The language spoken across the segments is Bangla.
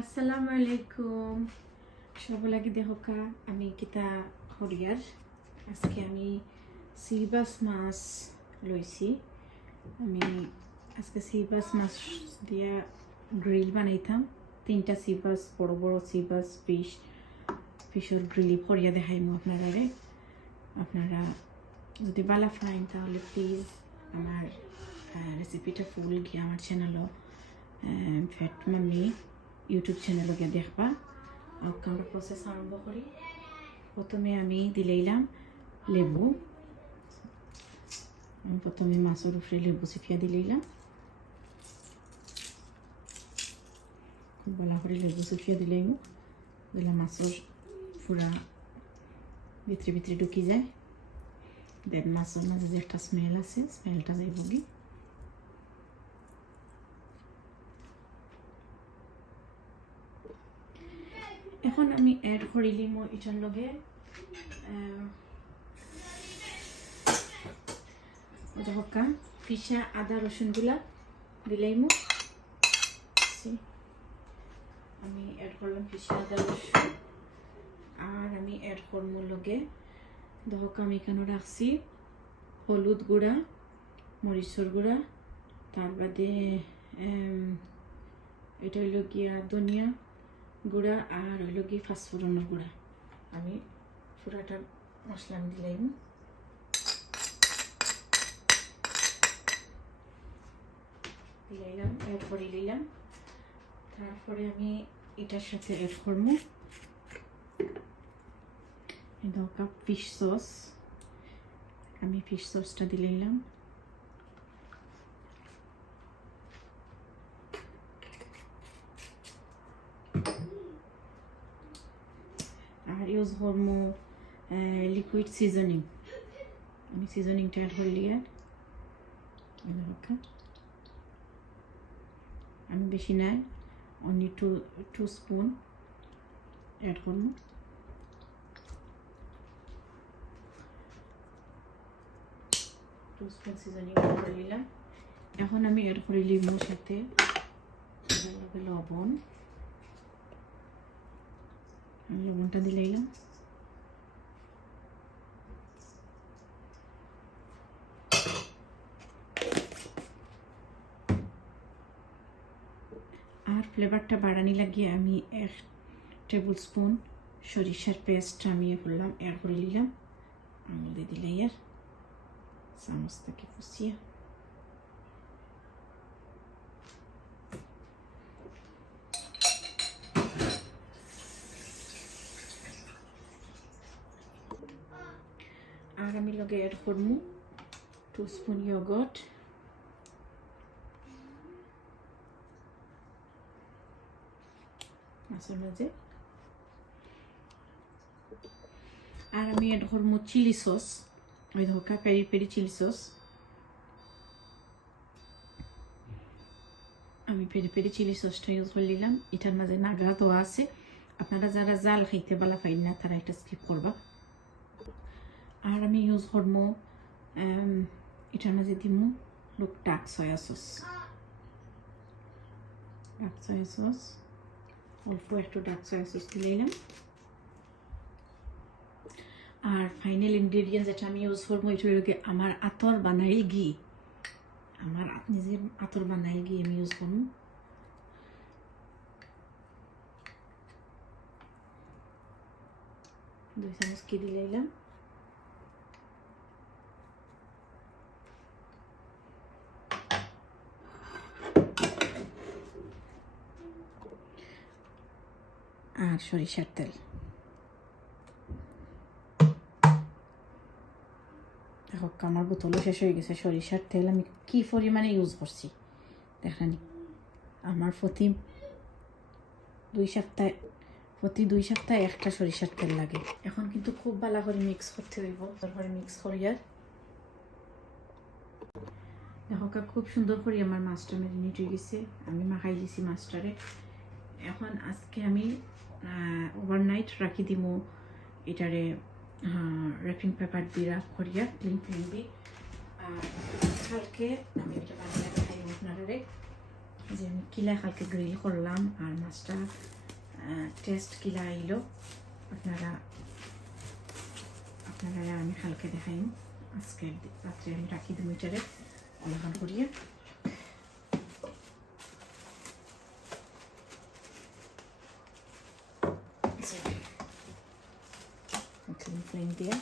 আসসালামু আলাইকুম সবাইকে দেখা আমি কিতা হরিয়ার আজকে আমি সিবাস মাছ লইছি আমি আজকে সিবাস মাছ দিয়া গ্রিল বানাইতাম তিনটা সিবাস বড় বড় সিবাস ফিশের গ্রিল হরিয়া দেখাইমু আপনারা যদি ভালো পাইন তাহলে প্লিজ আমার রেসিপিটা ফুল গিয়ে আমার চ্যানেলও ফ্যাট মাম্মি ইউটিউব চ্যানেলকে দেখবা আমরা প্রসেস আরম্ভ করি প্রথমে আমি দিলাম লেবু প্রথমে মাছের উপরে লেবু চিপিয়ে দিলাম খুব ভালো করে লেবু চিপিয়ে দিলাম মাছের পুরা ভিতরে ভিতরে ঢুকি যায় দেন মাছের মাঝে যে একটা স্মেল আছে স্মেলটা যাইব কি এখন আমি এড করিলিম এটার লগে হকা ফিসা আদা রসুনগুলা দিলাইমু আমি এড করলাম ফিসা আদা রসুন আর আমি এড করবো লগে দহকা আমি এখানে রাখছি হলুদ গুঁড়া মরিচর গুঁড়া তার বাদে এটা হইল গিয়া ধনিয়া গুঁড়া আর হইল গিয়ে ফাঁসফোড়নের গুঁড়া আমি পুরাটা মশলা দিলাম এড করে দিলাম তারপরে আমি এটার সাথে এড করবো দরকার ফিশ সস আমি ফিশ সসটা দিলাম আর ইউজ করবো লিকুইড সিজনিং আমি সিজনিংটা অ্যাড করলি আমি বেশি নাই অনলি টু স্পুন অ্যাড করবো স্পুন সিজনিং করে নিলাম এখন আমি অ্যাড করে লিমোর সাথে লবণ লবণটা দিলাম আর ফ্লেভারটা বাড়ানি লাগিয়ে আমি 1 টেবিল স্পুন সরিষার পেস্ট আমি করলাম অ্যাড করে নিলাম আঙুল দিয়ে দিলে আর চামচটাকে ফুসিয়ে আর আমি লগে অ্যাড করবো 2 স্পুন ইয়োগর্ট মাছের মাঝে আর আমি অ্যাড করবো চিলি সস ওই ধোকা পেরি পেরি চিলি সস আমি পেরি পেরি চিলি সসটা ইউজ করে নিলাম এটার মাঝে নাগরা দেওয়া আছে আপনারা যারা জাল খাইতে ভালো পাইন না তারা এটা স্কিপ করবা আর আমি ইউজ করবো এটার মাঝে দিমু ডার্ক সয়া সস অল্প একটু ডার্ক সয়া সস দিলাম আর ফাইনাল ইনগ্রেডিয়েন্টস যেটা আমি ইউজ করবো এটা হলো আমার আতর বানাইল ঘি আমার নিজের আতর বানাইল ঘি আমি ইউজ করবো দুই চামচ ঘি দিলাম আর সরিষার তেল আমার বোতলও শেষ হয়ে গেছে সরিষার তেল আমি কি পরিমাণে ইউজ করছি দেখানি আমার প্রতি 2 সপ্তাহে একটা সরিষার তেল লাগে এখন কিন্তু খুব ভালো করে মিক্স করতে হইব তারপরে মিক্স করিয়ার দেখো খুব সুন্দর করে আমার মাছটা ম্যারিনেট হয়ে গেছে আমি মাখাই দিছি মাছটারে এখন আজকে আমি ওভারনাইট রাখি দিব এটারে র্যাপিং পেপার দিয়ে করিয়া ক্লিন দিয়ে আর কালকে আমি এটা বানিয়ে খাই আপনারা যে আমি কিলা হালকা গ্রিল করলাম আর মাছটা টেস্ট কিলা আইলো আপনারা আমি হালকা দেখাইম আজকে রাত্রে আমি রাখি 2 মিটারে অলগান করিয়ে ফ্লেম দিয়ে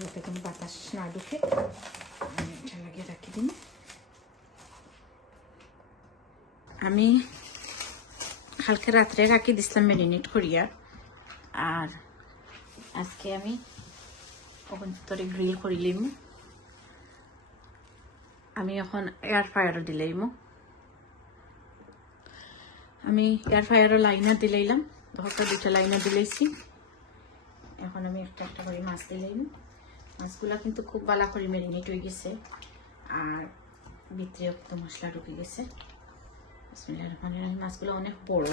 যাতে কোনো বাতাস না ঢুকে আমি এটা লাগিয়ে রাখি দিন আমি হালকা রাত্রে রাখি দিছিলাম ম্যারিনেট করিয়া আর আজকে আমি ওখান ভিতরে গ্রিল করিলাম আমি এখন এয়ার ফ্রায়ারও দিলাম আমি এয়ার ফ্রায়ারও লাইনার দিলাম ধরতে 2টা লাইনার দিলাইছি এখন আমি একটা করে মাছ দিলাম মাছগুলো কিন্তু খুব ভালো করে ম্যারিনেট হয়ে গেছে আর ভিতরে তো মশলা ঢুকে গেছে বিসমিল্লাহির রহমানির রহিম মাছগুলো অনেক বড়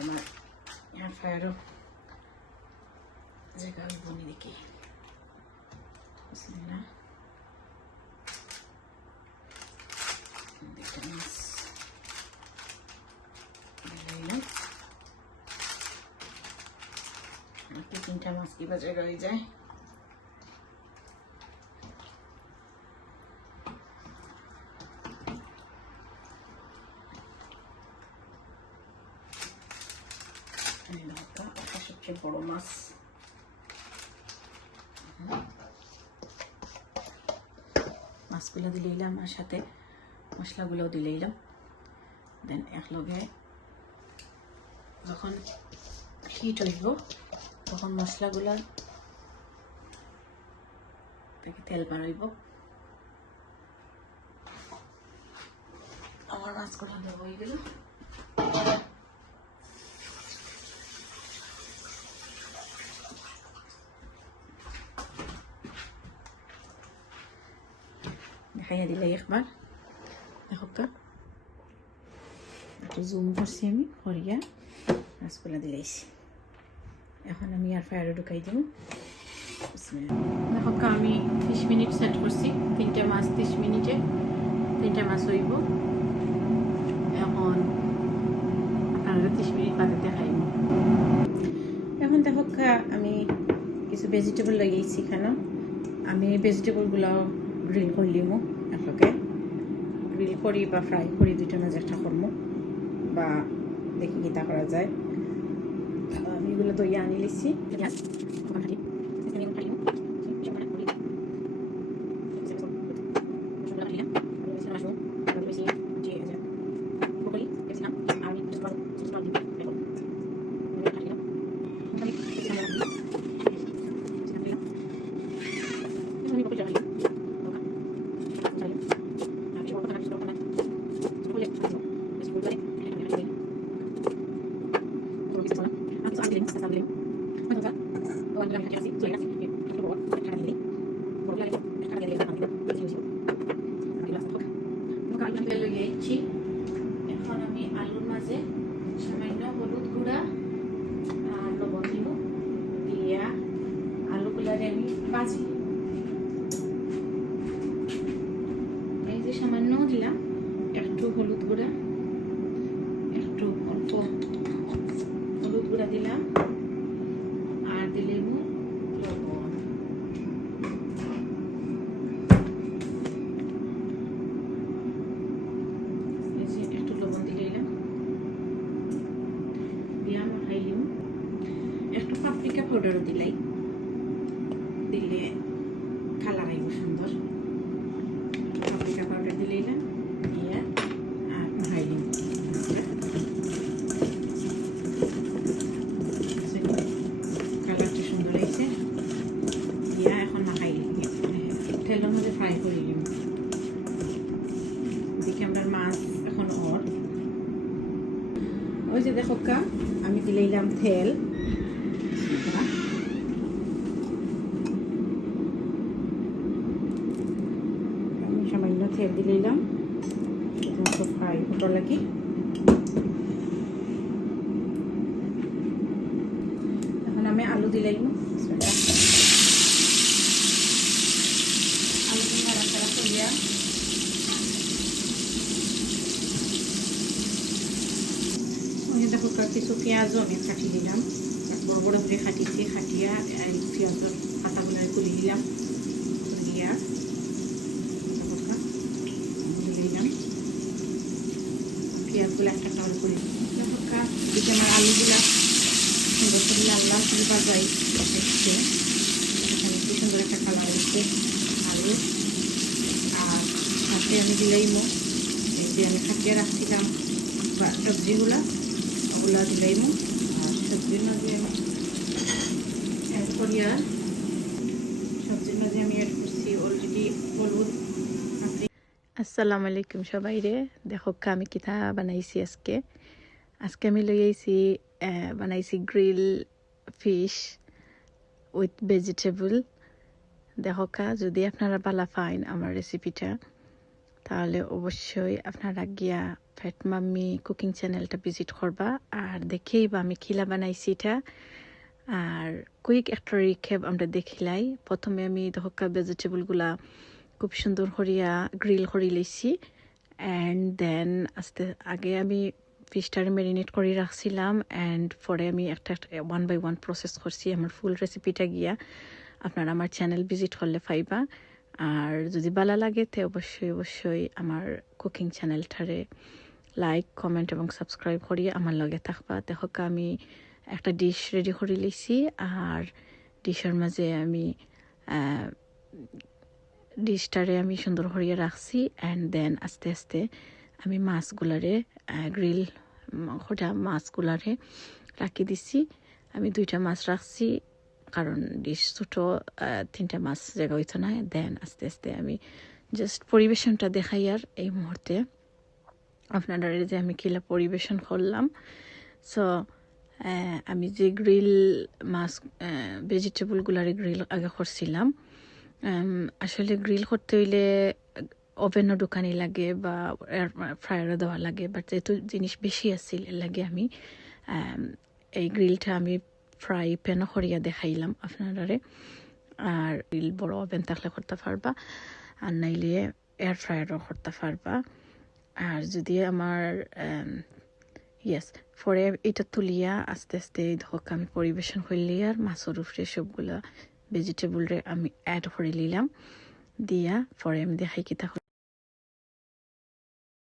আমার এয়ার ফ্রায়ারও জায়গা বনি দেখি বিসমিল্লাহ দেখতে মাছ দিলাম 3টা মাছ কি বাজে রয়ে যায় সবচেয়ে বড় মাছ মাছগুলো দিলাম আর সাথে মশলাগুলো দিলাম দেন একলগে যখন হিট হইব তখন মশলাগুলো থেকে তেল বাড়াইব আমার মাছগুলো হয়ে গেল দেখাইয়া দিলে একবার দেখো একটু জুম করছি আমি করিয়া মাছগুলো দিলাইছি এখন আমি আর ফ্রায়ারে ঢুকাই দেব দেখো আমি 30 মিনিট সেট করছি 3টা মাছ 30 মিনিটে 3টা মাছ হইব এখন আপনারা 30 মিনিট বাদে দেখাইব এখন দেখো আমি কিছু ভেজিটেবল লাগাইছি এখানে আমি ভেজিটেবলগুলো গ্রিল করলিমো একলগে গ্রিল করি বা ফ্রাই করি 2টা মাঝে একটা করবো বা দেখি কিতা করা যায় আমি এগুলো দই আনি লিছি এখন আমি আলুর মাঝে সামান্য হলুদ গুঁড়া আর লবণ দিব দিয়া আলুগুলারে আমি ভাজি এই যে সামান্য দিলাম একটু হলুদ গুঁড়া একটু অল্প হলুদ গুঁড়া দিলাম আর দিলাম লবণ একটু লবণ দিলাম দিয়া মাখাইলাম একটু পাপরিকা পাউডারও দিলাই দিলে কালার আইব সুন্দর পাপরিকা পাউডার দিলাম দিয়া আর মাখাইলাম কালারটা সুন্দর হয়েছে দিয়া এখন মাখাই তেলের মধ্যে ফ্রাই করে নিলাম দেখি আমরা মাছ এখন ওর ওই যে দেখো আমি দিলাম তেল আমি সামান্য তেল দিলাম ফ্রাই হতো লাগি এখন আমি আলু দিলাম আলু নাড়াচাড়া করিয়া দেখো কিছু পেঁয়াজও আমি কাটি দিলাম, বড় বড় করে কাটিছি, কাটিয়া আর এই পেঁয়াজের পাতাগুলো তুলে দিলাম, দিয়া দিলাম পেঁয়াজগুলো একটা কালার করে দেখো দিকে আমার আলুগুলা সুন্দর করে লাল লাল করে বাজাই দেখছে, কি সুন্দর একটা কালার হচ্ছে আলু। আর সাথে আমি দিলাইমো এই যে আমি কাটিয়ে রাখছিলাম বা সবজিগুলা, ওগুলা দিলাইমো। আর সবজির মাঝে আমি অ্যাড করি, আর সবজির মাঝে আমি অ্যাড করছি অলরেডি হলুদ। আসসালামু আলাইকুম সবাই রে, দেখো আমি কিতা বানাইছি আজকে। আজকে আমি লই আইছি বানাইছি গ্রিল ফিশ উইথ ভেজিটেবল। দেখো যদি আপনারা ভালো পাইন আমার রেসিপিটা, তাহলে অবশ্যই আপনারা গিয়া ফ্যাট মাম্মি কুকিং চ্যানেলটা ভিজিট করবা আর দেখেই বা আমি খিলা বানাইছি এটা। আর কুইক একটা রিক্যাপ আমরা দেখিলাই। প্রথমে আমি দেখো ভেজিটেবলগুলা খুব সুন্দর করিয়া গ্রিল করে লইছি, অ্যান্ড দেন আগে আমি ফিশটারে ম্যারিনেট করে রাখছিলাম, অ্যান্ড পরে আমি একটা ওয়ান বাই ওয়ান প্রসেস করছি। আমার ফুল রেসিপিটা গিয়া আপনারা আমার চ্যানেল ভিজিট করলে পাইবা। আর যদি ভালো লাগে তো অবশ্যই আমার কুকিং চ্যানেলটারে লাইক কমেন্ট এবং সাবস্ক্রাইব করিয়ে আমার লগে থাকবা। দেখো আমি একটা ডিশ রেডি করে লইছি, আর ডিশের মাঝে আমি ডিশটারে আমি সুন্দর করিয়ে রাখছি, অ্যান্ড দেন আস্তে আস্তে আমি মাছগুলারে গ্রিল মাছগুলারে রাখি দিছি। আমি 2টা মাছ রাখছি কারণ ডিশ ছোটো, 3টা মাছ জায়গা হইতো না। দেন আস্তে আস্তে আমি জাস্ট পরিবেশনটা দেখাই আর এই মুহূর্তে আপনারা যে আমি কিলা পরিবেশন করলাম। সো আমি যে গ্রিল মাছ ভেজিটেবলগুলারে গ্রিল আগে করছিলাম, আসলে গ্রিল করতে হইলে ওভেনও দোকানি লাগে বা ফ্রায়ারও দেওয়া লাগে, বাট যেহেতু জিনিস বেশি আসছিল লাগে আমি এই গ্রিলটা আমি ফ্রাই প্যানও করিয়া দেখাইলাম আপনারারে। আর গ্রিল বড় ওভেন থাকলে করতে পারবা, আর নাইলে এয়ার ফ্রায়ারও করতে পারবা। আর যদি আমার পরে এটা তুলিয়া আস্তে আস্তে ধোক আমি পরিবেশন করলি, আর মাছের উপরে সবগুলা ভেজিটেবলরে আমি অ্যাড করে নিলাম দিয়া পরে আমি দেখাই কিতা